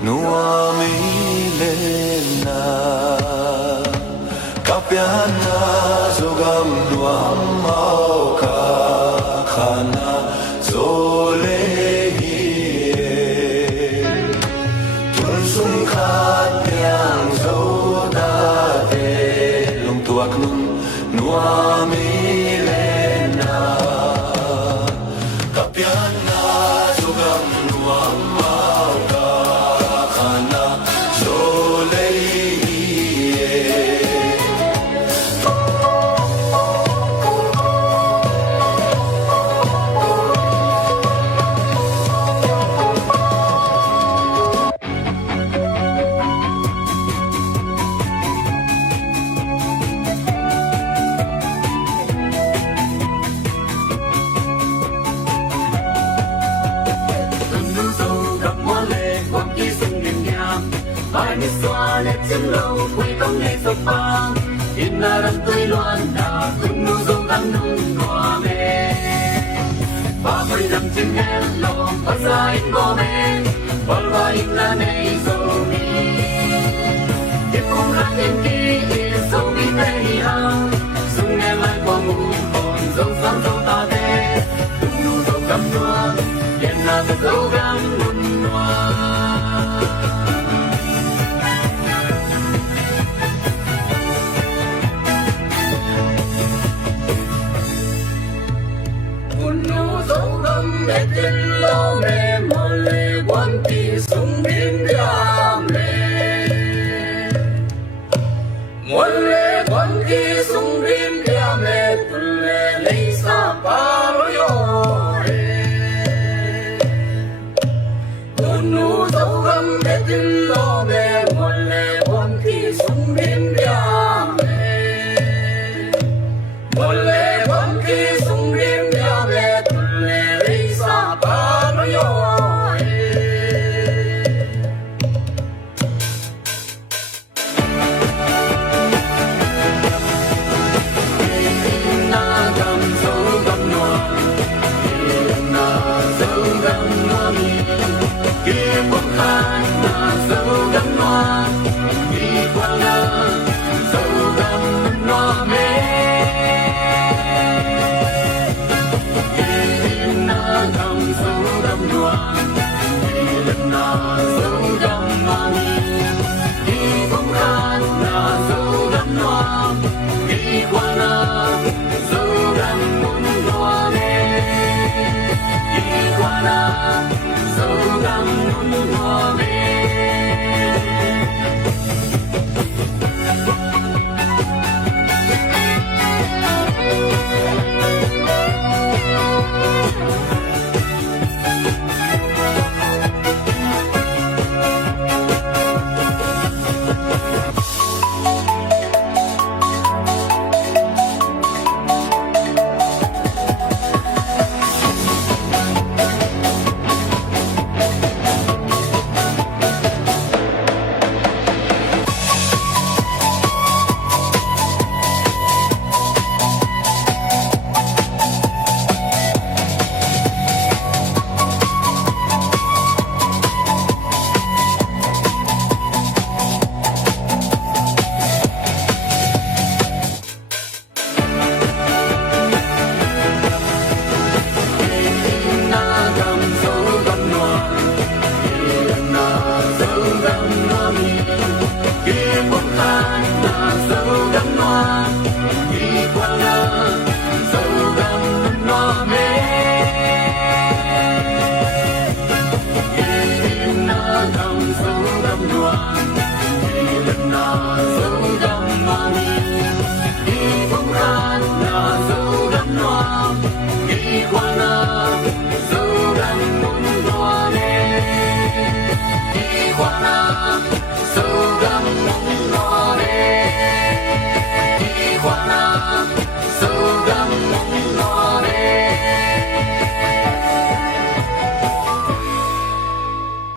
Nuami lena kapiana zogam nuam mauka khana zolehi tun sung khat yang zoda de lung tuak nun nuami lena kapiana zogam nuam Bài mi xoa lệ chân lâu quay công nghệ sập phang in na đâm tươi loan đà tung nu dông đâm nung qua mê ba mươi đâm chân nghe lòng bắt ra in bò mê bol ba in na nei dâu mi tiếp cùng hát in kỳ dâu mi tê hi hang sung nghe mai qua ngủ còn dâu sáng dâu ta tê tung nu dông đâm loan yên na dâu gam nung loan để tin lo mẹ mà lệ quan kỳ sung biến ra mẹ muốn lệ quan kỳ sung biến ra mẹ tuân lệ lấy sa pa rồi tuân nu dấu găm để tin lo mẹ muốn lệ quan kỳ sung biến ra mẹ muốn lệ quan kỳ sung biến ra mẹ tuân lệ Iguana, so gam nun